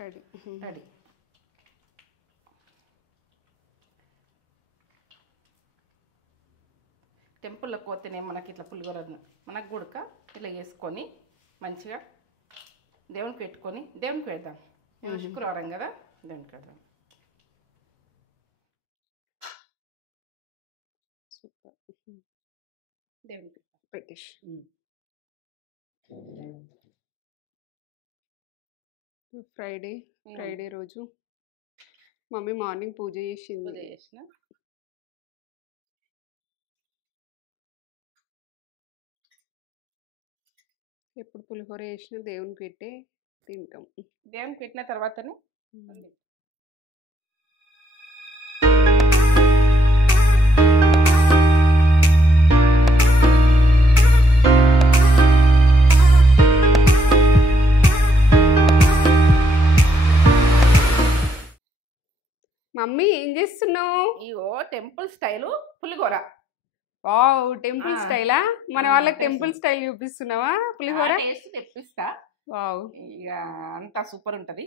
Ready ready. టెంపుల్లోకి పోతేనే మనకి ఇట్లా పులిహోర మనకు గుడక ఇట్లా వేసుకొని మంచిగా దేవునికి పెట్టుకొని దేవునికి పెడదాం. శుక్రవారం కదా, దేవునికి పెడదాం. సూపర్. దేవునికి పెట్టేసి ఫ్రైడే రోజు మమ్మీ మార్నింగ్ పూజ చేసింది. పూజ చేసిన ఎప్పుడు పులిహోర చేసినా దేవునికి పెట్టే తింటాం. దేవునికి పెట్టిన తర్వాతనే మమ్మీ ఏం చేస్తున్నావు? ఇగో టెంపుల్ స్టైలు పులిహోర. వావ్, టెంపుల్ స్టైలా? మన వాళ్ళకి టెంపుల్ స్టైల్ చూపిస్తున్నావా పులిహోర? టేస్ట్ తెప్పిస్తా. వావ్, ఇక అంతా సూపర్ ఉంటది.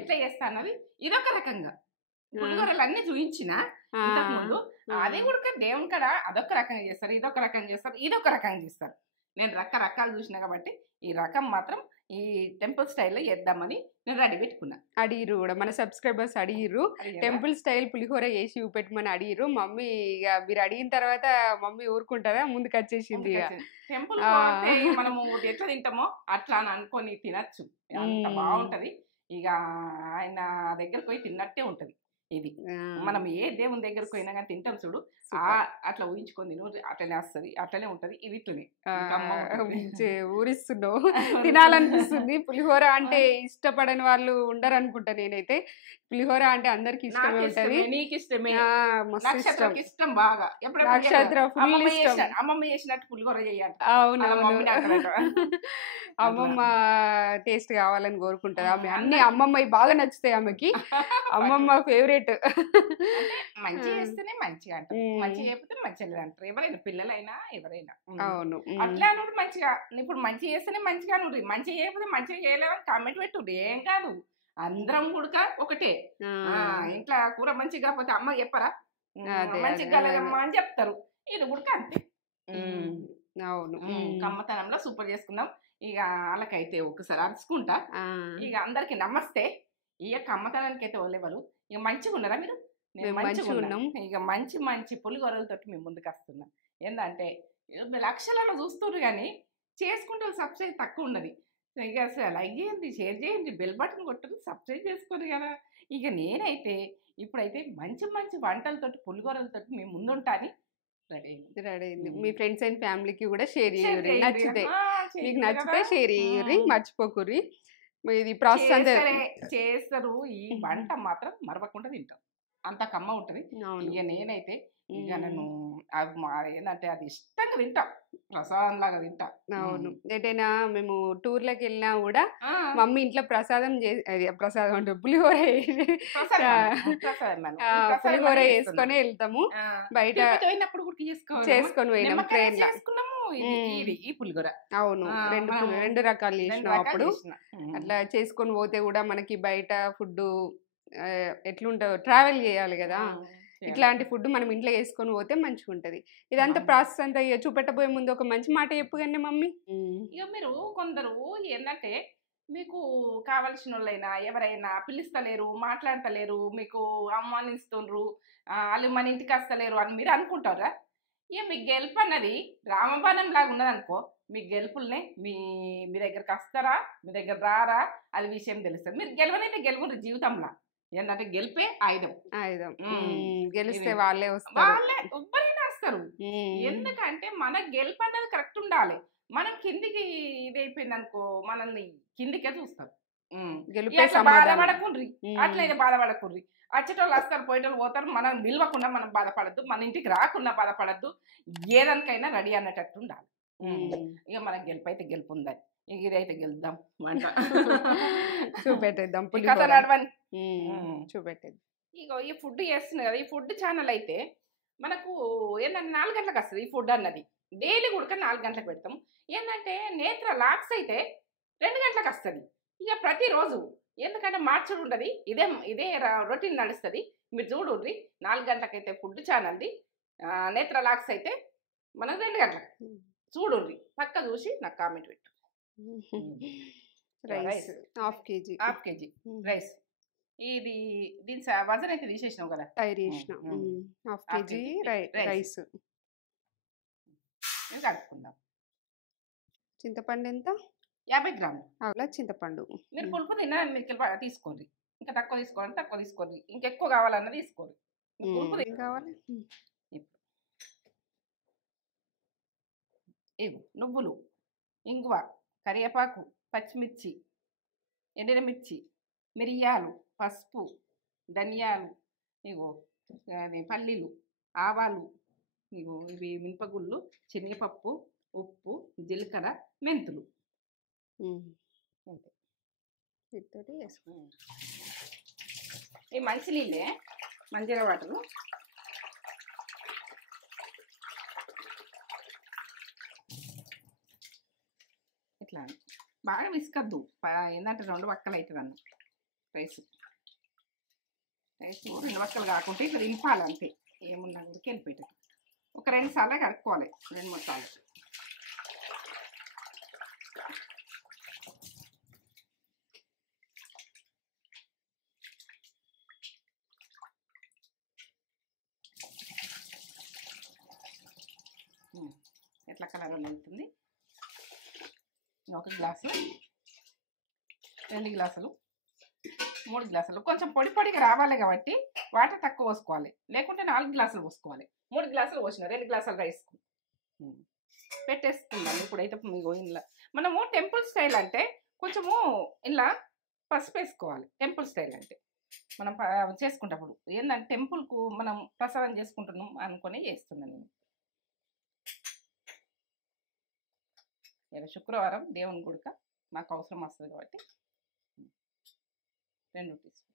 ఎట్లా చేస్తా అన్నది ఇదొక రకంగా. పులిహోరలు అన్ని చూపించిన ఇంతకు ముందు. అది కూడా దేవుని కాడ అదొక రకంగా చేస్తారు, ఇదొక రకంగా చేస్తారు, ఇదొక రకంగా చేస్తారు. నేను రకరకాలు చూసిన కాబట్టి ఈ రకం మాత్రం ఈ టెంపుల్ స్టైల్లో చేద్దామని నేను రెడీ పెట్టుకున్నా. అడిగిరు కూడా మన సబ్స్క్రైబర్స్ అడిగిరు టెంపుల్ స్టైల్ పులిహోర చేసి చూపెట్టమని అడిగిరు. మమ్మీ ఇక మీరు అడిగిన తర్వాత మమ్మీ ఊరుకుంటారా, ముందుకు వచ్చేసింది. టెంపుల్ మనము ఎట్లా తింటామో అట్లా అని అనుకొని తినచ్చు, అంత బాగుంటది. ఇక ఆయన దగ్గరకు పోయి తిన్నట్టే ఉంటది. ఇది మనం ఏ దేవుని దగ్గరకు పోయినా కానీ తింటాం చూడు, అట్లా ఊహించుకొని తిను, అట్లనే వస్తుంది, అట్లనే ఉంటది. ఇది ఇట్లనే ఊరిస్తున్నావు, తినాలనిపిస్తుంది. పులిహోర అంటే ఇష్టపడని వాళ్ళు ఉండరు అనుకుంటా. నేనైతే పులిహోర అంటే అందరికి ఇష్టమే ఉంటది. నీకు ఇష్టమే, మస్తు ఇష్టం బాగా. నక్షత్ర ఫుల్ ఇష్టం. అమ్మమ్మ చేసినట్టు పులిహోర చేయాలి. అవునవును, అమ్మమ్మ టేస్ట్ కావాలని కోరుకుంటది ఆమె. అన్ని అమ్మమ్మ బాగా నచ్చుతాయి ఆమెకి. అమ్మమ్మ ఫేవరెట్. మంచి చేస్తేనే మంచిగా అంటారు, మంచి చేయకపోతే మంచిగా అంటారు. ఎవరైనా పిల్లలైనా ఎవరైనా. అవును, అట్లా అనుడు మంచిగా. ఇప్పుడు మంచి చేస్తేనే మంచిగా అనుడు, మంచి చేయకపోతే మంచిగా చేయలేమని కామెంట్ పెట్టుడు. ఏం కాదు, అందరం కూడా ఒకటే. ఇంట్లో కూర మంచిగా కాకపోతే అమ్మ చెప్పరా, మంచిగా కలగమ్మా అని చెప్తారు. ఇది కూడా అంతే. అవును, కమ్మతనంలో సూపర్ చేసుకుందాం. ఇక వాళ్ళకైతే ఒకసారి అరుచుకుంటా. ఇక అందరికి నమస్తే. ఇక కమ్మతనానికి అయితే వాళ్ళెవరు ఇక మంచిగా ఉన్నారా మీరు? మంచిగా ఉన్నాం. ఇక మంచి మంచి పులిహోరలతో మేము ముందుకు వస్తున్నాం. ఏంటంటే లక్షలలో చూస్తున్నారు కానీ చేసుకుంటే సబ్స్క్రైబ్ తక్కువ ఉన్నది. ఇక లైక్ చేయండి, షేర్ చేయండి, బెల్ బటన్ కొట్టుకుని సబ్స్క్రైబ్ చేసుకోరు కదా. ఇక నేనైతే ఇప్పుడైతే మంచి మంచి వంటలతోటి పులిహోరలతోటి మేము ముందుంటాని రెడీ అయింది. మీ ఫ్రెండ్స్ అండ్ ఫ్యామిలీకి కూడా షేర్ చేయండి. నచ్చితే మీకు నచ్చితే షేర్ చేయండి, మర్చిపోకుర్రి. ఇది ప్రాసెస్ చేస్తారు. ఈ వంట మాత్రం మరవకుండా తింటాం, అంత కమ్మ ఉంటది. ఇక నేనైతే ఇక నన్ను ఏంటంటే అది ఇష్టంగా తింటా, ప్రసాదం లాగా తింటా. అవును, ఎటైనా మేము టూర్లకు వెళ్ళినా కూడా మమ్మీ ఇంట్లో ప్రసాదం అంటే పులిహోర వేసుకొని వెళ్తాము. బయట చేసుకొని పోయినాము ట్రైన్ లో. ఈ పులిహోర అవును, రెండు రకాలు చేసినాం అప్పుడు. అట్లా చేసుకొని పోతే కూడా మనకి బయట ఫుడ్ ఎట్లుంటుందో, ట్రావెల్ చేయాలి కదా, ఇట్లాంటి ఫుడ్ మనం ఇంట్లో వేసుకొని పోతే మంచిగా ఉంటది. ఇదంతా ప్రాసెస్ అంతా చూపెట్టబోయే ముందు ఒక మంచి మాట చెప్పుగానే మమ్మీ. ఇక మీరు కొందరు ఏంటంటే మీకు కావలసిన వాళ్ళైనా ఎవరైనా పిలుస్తలేరు, మాట్లాడతలేరు, మీకు అవమానిస్తుండ్రు, వాళ్ళు మన ఇంటికి వస్తలేరు అని మీరు అనుకుంటారా? ఇక మీ గెలుపు అన్నది రామబాణం లాగా ఉన్నదనుకో, మీ గెలుపుల్ని మీ దగ్గరకు వస్తారా, మీ దగ్గర రారా, అది విషయం తెలుస్తుంది. మీరు గెలవనైతే గెలుపుంటారు జీవితంలో. ఏంటంటే గెలిపే ఆయుధం. గెలిస్తే వాళ్ళే ఎవ్వరైనా వస్తారు. ఎందుకంటే మన గెలుపు అన్నది కరెక్ట్ ఉండాలి. మనం కిందికి ఇదైపోయింది అనుకో, మనల్ని కిందికే చూస్తారు. బాధపడకుండ్రి, అట్లయితే బాధపడకుండ్రి. వచ్చేటోళ్ళు వస్తారు, పోయేటోళ్ళు పోతారు. మనం నిల్వకుండా మనం బాధపడద్దు, మన ఇంటికి రాకుండా బాధపడద్దు. ఏదానికైనా రెడీ అన్నట్టు ఉండాలి. ఇక మనకు గెలుపు అయితే గెలుపు ఉందని, ఇక ఇదైతే గెలుద్దాం వంట చూపెట్టేద్దాం, చూపెట్టేద్దాం. ఇగో ఈ ఫుడ్ చేస్తుంది కదా, ఈ ఫుడ్ ఛానల్ అయితే మనకు ఏంటంటే 4 గంటలకు వస్తుంది ఈ ఫుడ్ అన్నది. డైలీ కూడా 4 గంటలకు పెడతాం. ఏంటంటే నేత్ర లాక్స్ అయితే 2 గంటలకు వస్తుంది. ఇక ప్రతిరోజు ఎందుకంటే మార్చుడు ఉండదు. ఇదే ఇదే రొటీన్ నడుస్తుంది. మీరు చూడుర్రి 4 గంటలకైతే ఫుడ్ ఛానల్ది, నేత్ర లాక్స్ అయితే మనకు 2 గంటలకు చూడుర్రి. పక్క చూసి నాకు కామెంట్ పెట్టు. Rice half KG rice. ఇది దీని వజన్ అయితే తీసేసినావు కదా, తయారు చేసిన హాఫ్ కేజీ రైస్. కలుపుకుందాం. చింతపండు ఎంత? 50 గ్రాములు. అలా చింతపండు. మీరు పులుపు తిన్నారని మీరు తీసుకోండి. ఇంకా తక్కువ తీసుకోవాలంటే తక్కువ తీసుకోండి, ఇంకెక్కువ కావాలన్నా తీసుకోండి. పులుపు ఏం కావాలి? ఇవి నువ్వులు, ఇంగువ, కరివేపాకు, పచ్చిమిర్చి, ఎండినమిర్చి, మిరియాలు, పసుపు, ధనియాలు, ఇగో పల్లీలు, ఆవాలు, ఇగో ఇవి మినపగుళ్ళు, శనగపప్పు, ఉప్పు, జీలకర్ర, మెంతులు. ఈ మంచినీళ్ళే, మంజీర వాటరు. ఇట్లా బాగా విసుకద్దు, ఏంటంటే 2 వక్కలు అవుతుంది అన్న రైస్. 2 వక్కలు కాకుంటే ఇట్లా దింపాలి అంతే. ఏమున్నా కూడా వెళ్ళిపోయేటట్టు ఒక 2 సార్లు కడుక్కోవాలి, 2-3 సార్లు. ఎట్లా కలర్ అవుతుంది. 1 గ్లాసు, 2 గ్లాసులు, 3 గ్లాసులు. కొంచెం పొడి పొడిగా రావాలి కాబట్టి వాటర్ తక్కువ పోసుకోవాలి, లేకుంటే 4 గ్లాసులు పోసుకోవాలి. 3 గ్లాసులు పోసిన 2 గ్లాసులు రైస్ పెట్టేసుకుందాం. ఇప్పుడైతే మీకు ఇలా మనము టెంపుల్ స్టైల్ అంటే కొంచెము ఇలా పసుపు వేసుకోవాలి. టెంపుల్ స్టైల్ అంటే మనం చేసుకుంటప్పుడు ఏంటంటే టెంపుల్కు మనం ప్రసాదం చేసుకుంటున్నాం అనుకుని చేస్తున్నాను నేను. ఇలా శుక్రవారం దేవుని గుడిక మాకు అవసరం వస్తుంది కాబట్టి 2 టీస్పూన్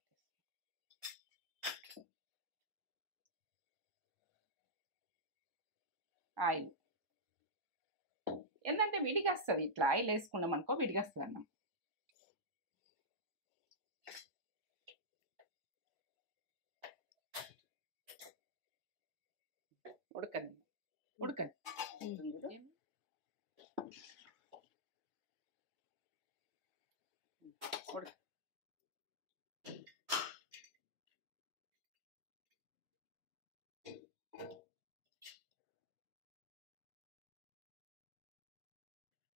ఆయిల్. ఏంటంటే విడిగా వస్తుంది, ఇట్లా ఆయిల్ వేసుకున్నాం అనుకో విడిగా వస్తుంది అన్నం. ఉడకని ఉడకని ఉడక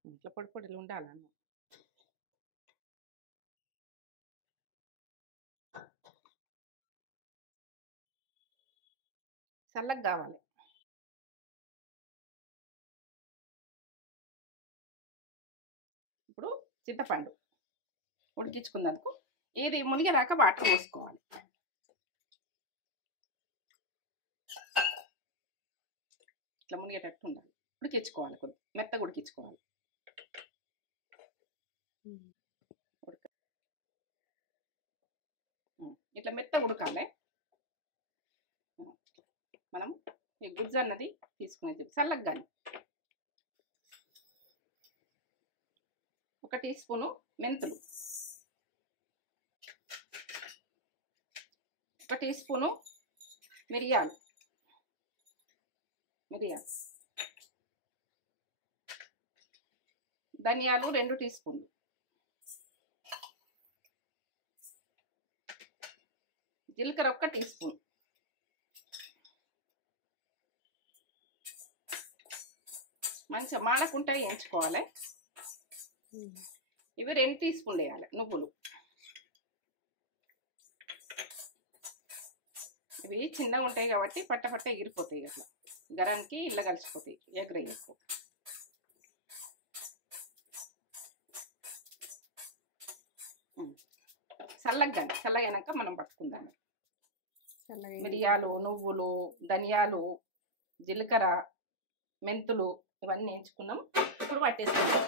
ఇట్లా పొడి పొడిలు ఉండాలన్న. చల్లగా కావాలి. ఇప్పుడు చింతపండు ఉడికించుకున్నందుకు ఇది మునిగేదాకా వాటర్ పోసుకోవాలి. ఇట్లా మునిగేటట్టు ఉండాలి. ఉడికించుకోవాలి, కొద్ది మెత్తగా ఉడికించుకోవాలి. ఇట్లా మెత్తగా ఉడకాలి. మనం ఈ గుజ్జు అన్నది తీసుకునేది చల్లగా కానీ 1 టీ స్పూను మెంతులు, 1 టీ స్పూను మిరియాలు, ధనియాలు 2 టీ స్పూన్లు, జీలకర్ర 1 టీ స్పూన్, మంచిగా మాడకుంటే వేయించుకోవాలి. ఇవి 2 టీ స్పూన్లు వేయాలి. నువ్వులు ఇవి చిన్నగా ఉంటాయి కాబట్టి పట్ట ఎగిరిపోతాయి, అట్లా గరానికి ఇళ్ళ కలిసిపోతాయి, ఎగరేయకు. చల్లగైనాక మనం పట్టుకుందాం. మిరియాలు, నువ్వులు, ధనియాలు, జీలకర్ర, మెంతులు ఇవన్నీ వేయించుకున్నాం. ఇప్పుడు పట్టేసుకున్నాం.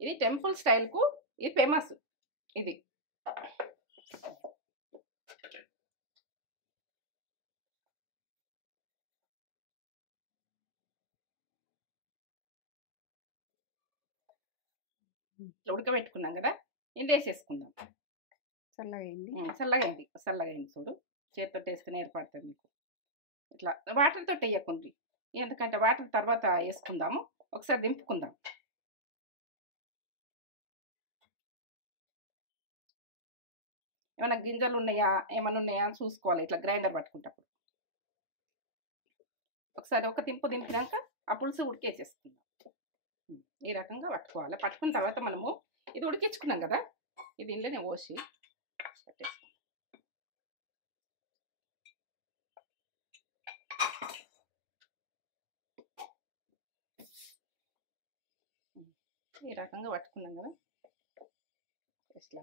ఇది టెంపుల్ స్టైల్కు ఇది ఫేమస్. ఇది ఉడకబెట్టుకున్నాం కదా, ఇందులో వేసేసుకుందాం. చల్లగైంది చూడు. చేతితో వేస్తేనే ఏర్పడుతుంది మీకు. ఇట్లా వాటర్తో వేయకుండ్రి, ఎందుకంటే వాటర్ తర్వాత వేసుకుందాము. ఒకసారి దింపుకుందాం. ఏమైనా గింజలు ఉన్నాయా ఏమైనా ఉన్నాయా అని చూసుకోవాలి ఇట్లా గ్రైండర్ పట్టుకుంటప్పుడు. ఒకసారి ఒక తింపు దింపినాక ఆ పులుసు ఉడికేసేసుకుందాం. ఈ రకంగా పట్టుకోవాలి. పట్టుకున్న తర్వాత మనము ఇది ఉడికించుకున్నాం కదా, ఇది ఇంట్లోనే పోసి పెట్టేసుకుందాం. ఈ రకంగా పట్టుకున్నాం కదా, ఇట్లా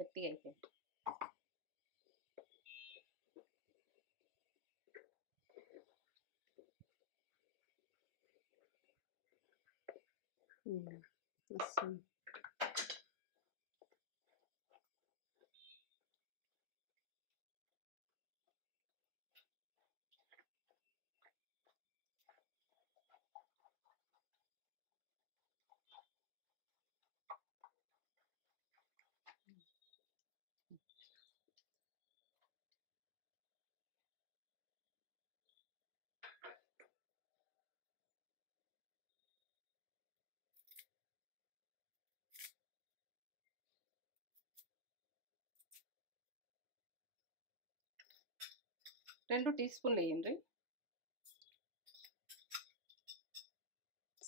గట్టిగా అయిపోయింది. రెండు టీ స్పూన్లు వేయండి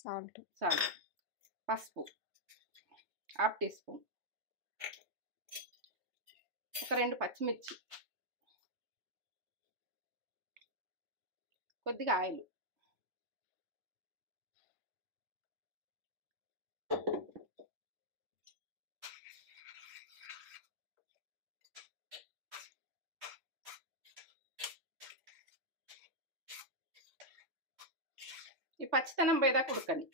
సాల్ట్. పసుపు హాఫ్ టీ స్పూన్, ఒక 2 పచ్చిమిర్చి, కొద్దిగా ఆయిల్, ఈ పచ్చితనం పోయేదాకా ఉడకని.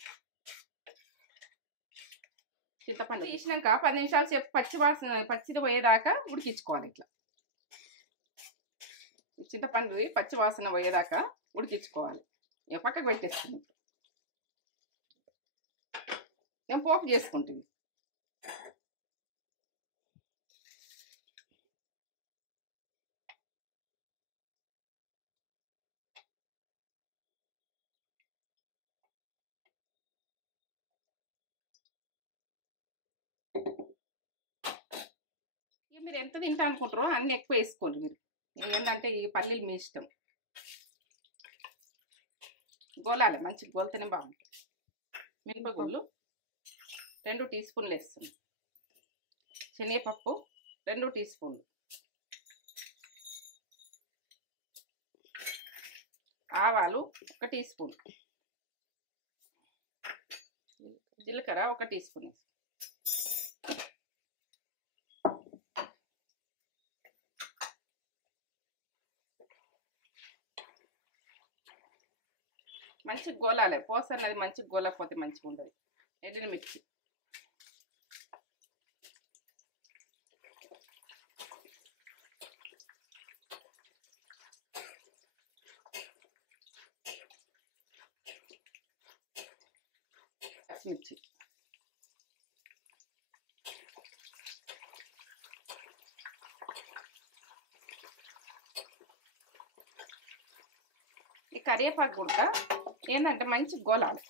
చింతపండు తీసినాక 10 నిమిషాలు సేపు పచ్చిది పోయేదాకా ఉడికించుకోవాలి. ఇట్లా చింతపండు పచ్చి వాసన పోయేదాకా ఉడికించుకోవాలి. ఇక పక్కకు పెట్టేస్తుంది. నేను పోపు చేసుకుంటుంది. ఇక మీరు ఎంత తింటా అనుకుంటారో అన్ని ఎక్కువ వేసుకోండి. మీరు ఏంటంటే ఈ పల్లీలు మీ ఇష్టం. గోలాలి, మంచి గోలితేనే బాగుంటుంది. మినపగుళ్ళు 2 టీ స్పూన్లు వేస్తుంది. శనగపప్పు 2 టీ స్పూన్లు, ఆవాలు 1 టీ స్పూన్, జీలకర్ర 1 టీ స్పూన్. మంచిగా గోలాలి. పోస అన్నది మంచిగా గోలకపోతే మంచిగా ఉండదు. ఎండిన మిర్చి, పచ్చిమిర్చి, ఈ కరివేపాకు కూడా ఏంటంటే మంచి గోలాలి.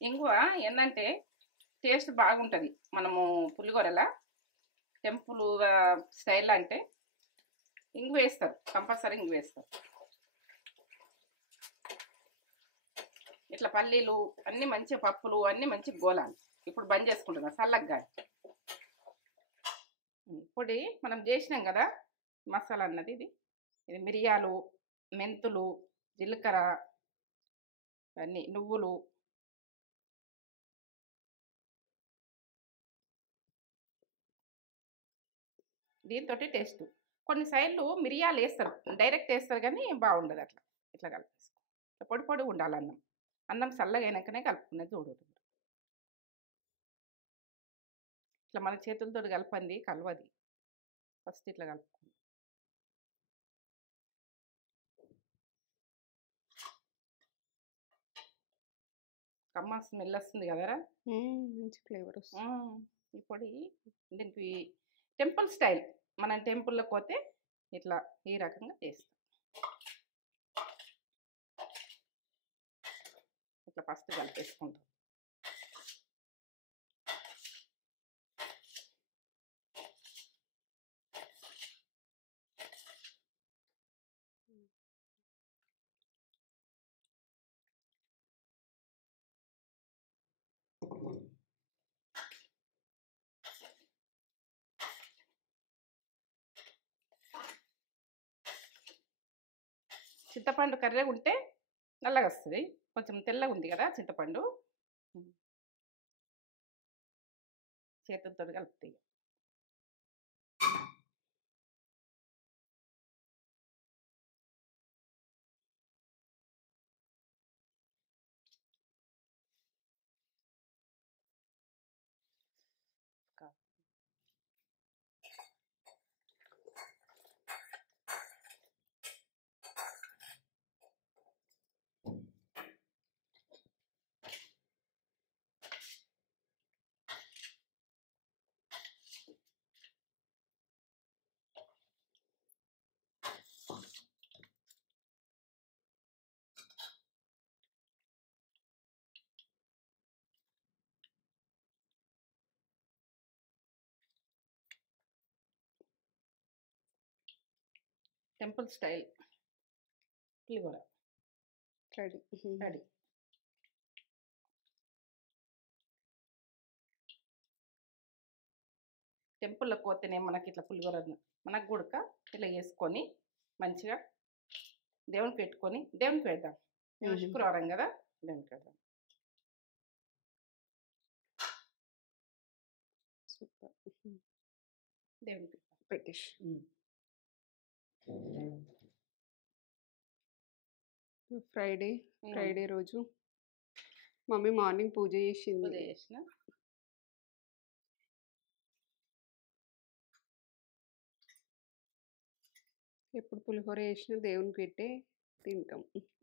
ఇంగువ ఏంటంటే టేస్ట్ బాగుంటుంది. మనము పులిగూరలా టెంపుల్ స్టైల్ అంటే ఇంగు వేస్తారు, కంపల్సరీ ఇంగు వేస్తారు. ఇట్లా పల్లీలు అన్నీ మంచిగా, పప్పులు అన్నీ మంచిగా గోలాలి. ఇప్పుడు బంద్ చేసుకుంటున్నా చల్లగా. పొడి మనం చేసినాం కదా మసాలా అన్నది, ఇది మిరియాలు, మెంతులు, జీలకర్ర, అన్నీ నువ్వులు, దీంతో టేస్ట్ కొన్ని సైడ్లు మిరియాలు వేస్తారు, డైరెక్ట్ వేస్తారు కానీ బాగుండదు అట్లా. ఇట్లా కలిపేసుకో, పొడి పొడి ఉండాలి అన్నం. అన్నం చల్లగా అయినాకనే కలుపుకునేది చూడు. ఇట్లా మన చేతులతో కలపండి కలవది, ఫస్ట్ ఇట్లా కలుపుకోండి. కమ్మ స్మెల్ వస్తుంది కదరా, మంచి ఫ్లేవర్ వస్తుంది. ఈ పొడి దీనికి టెంపుల్ స్టైల్, మనం టెంపుల్లోకి పోతే ఇట్లా ఈ రకంగా చేస్తాం. ఇట్లా ఫస్ట్ కలిపేసుకుంటాం. చింతపండు కర్రీ ఉంటే నల్లగా వస్తుంది, కొంచెం తెల్లగా ఉంది కదా చింతపండు, చేతులతో కలుపుతాయి. టెంపుల్ స్టైల్ పులిహోర రెడీ. రెడీ. టెంపుల్లోకి పోతేనే మనకి ఇట్లా పులిహోర మనకు గుడక ఇట్లా వేసుకొని మంచిగా దేవునికి పెట్టుకొని దేవునికి పెడదాం. శుక్రవారం కదా, దేవునికి పెడదాం. సూపర్. దేవునికి పెట్టేసి ఫ్రైడే రోజు మమ్మీ మార్నింగ్ పూజ చేసింది. పూజ చేసిన ఎప్పుడు పులిహోర చేసినా దేవునికి పెట్టే తింటాం.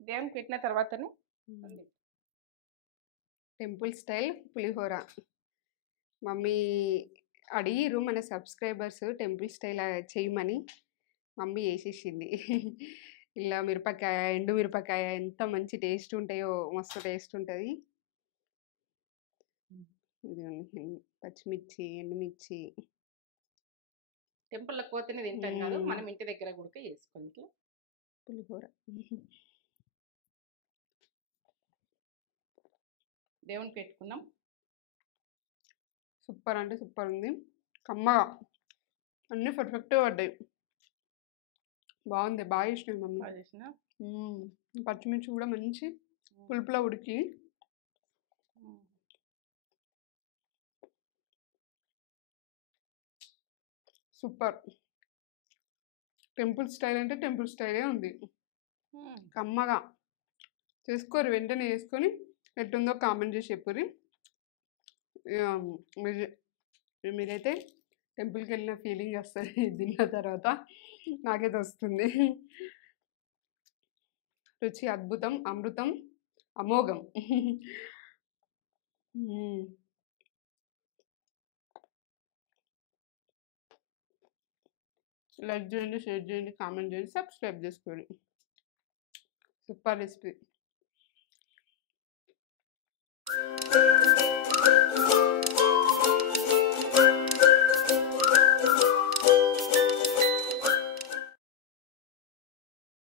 దేవునికి పెట్టిన తర్వాతనే టెంపుల్ స్టైల్ పులిహోర. మమ్మీ అడిగిరు మన సబ్స్క్రైబర్స్ టెంపుల్ స్టైల్ చేయమని, మమ్మీ చేసేసింది. ఇలా మిరపకాయ, ఎండు మిరపకాయ ఎంత మంచి టేస్ట్ ఉంటాయో, మస్తు టేస్ట్ ఉంటుంది. పచ్చిమిర్చి, ఎండుమిర్చి. టెంపుల్లోకి పోతేనే తింటాం కాదు, మనం ఇంటి దగ్గర కూడా చేసుకొని ఇట్లా పులిహోర దేవునికి పెట్టుకున్నాం. సూపర్ అంటే సూపర్ ఉంది, కమ్మగా అన్నీ పర్ఫెక్ట్గా పడ్డాయి. బాగుంది, బాగా చేసినాయి మమ్మీ. పచ్చిమిర్చి కూడా మంచి పులుపులో ఉడికి సూపర్. టెంపుల్ స్టైల్ అంటే టెంపుల్ స్టైలే ఉంది, కమ్మగా. చేసుకోరు, వెంటనే చేసుకొని ఎట్టుందో కామెంట్ చేసి చెప్పుర్రి. మీరైతే టెంపుల్కి వెళ్ళిన ఫీలింగ్ వస్తుంది తిన్న తర్వాత, నాకైతే వస్తుంది. రుచి అద్భుతం, అమృతం, అమోఘం. లైక్ చేయండి, షేర్ చేయండి, కామెంట్ చేయండి, సబ్స్క్రైబ్ చేసుకోండి. Super recipe.